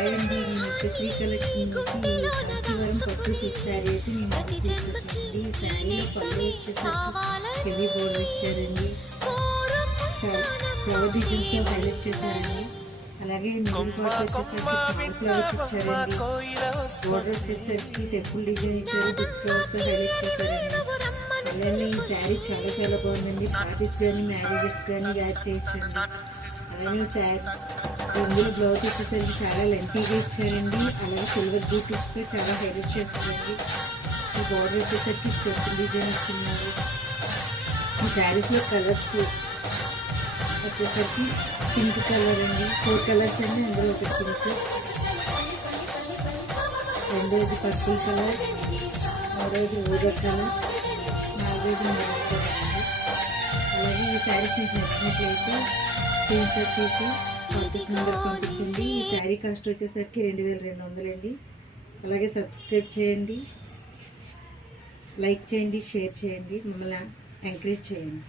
Hi అండి, నేను Shri collection నుంచి కాంచీవరం పట్టు సిల్క్ శారీ అయితే నేను తీసుకొచ్చానండి. ఈ శారీలో పళ్ళు వచ్చేసరికి హెవీ బోర్డర్ ఇచ్చారండి, ఫ్లవర్ డిజైన్స్తో హైలైట్ చేశారండి. అలాగే మిడిల్ పార్ట్ వచ్చేసరికి ఫ్లవర్స్ ఇచ్చారండి, బోర్డర్ వచ్చేసరికి టెంపుల్ డిజైన్ ఇచ్చారు, బుక్ ఫ్లవర్స్తో హైలైట్ చేశారండి. అలాగే ఈ శారీ చాలా బాగుందండి, పార్టీస్ కానీ మ్యారేజెస్ కానీ వేర్ చేయొచ్చండి. అలాగే శారీ ఇందులో బ్లౌజ్ వచ్చేసరికి చాలా లెంతీగా ఇచ్చారండి, అలాగే సిల్వర్ బూటీస్తో చాలా హైలైట్ చేస్తారండి. ఈ బార్డర్ వచ్చేసరికి టెంపుల్ డిజైన్ ఇస్తున్నారు. ఈ శారీస్లో కలర్స్ వచ్చేసరికి పింక్ కలర్ అండి, 4 కలర్స్ అండి. అందులో ఒక పింక్, రెండోది పర్పుల్ కలర్, మూడోది ఊజర్ కలర్, నాలుగోది మెరూన్ కలర్ అండి. అలాగే ఈ శారీస్ మీకు నచ్చినట్లయితే స్క్రీన్ షాట్ తీసి వాట్సాప్ నెంబర్ పంపించండి. ఈ శారీ కాస్ట్ వచ్చేసరికి 2200 అండి. అలాగే సబ్స్క్రైబ్ చేయండి, లైక్ చేయండి, షేర్ చేయండి, మమ్మల్ని ఎంకరేజ్ చేయండి.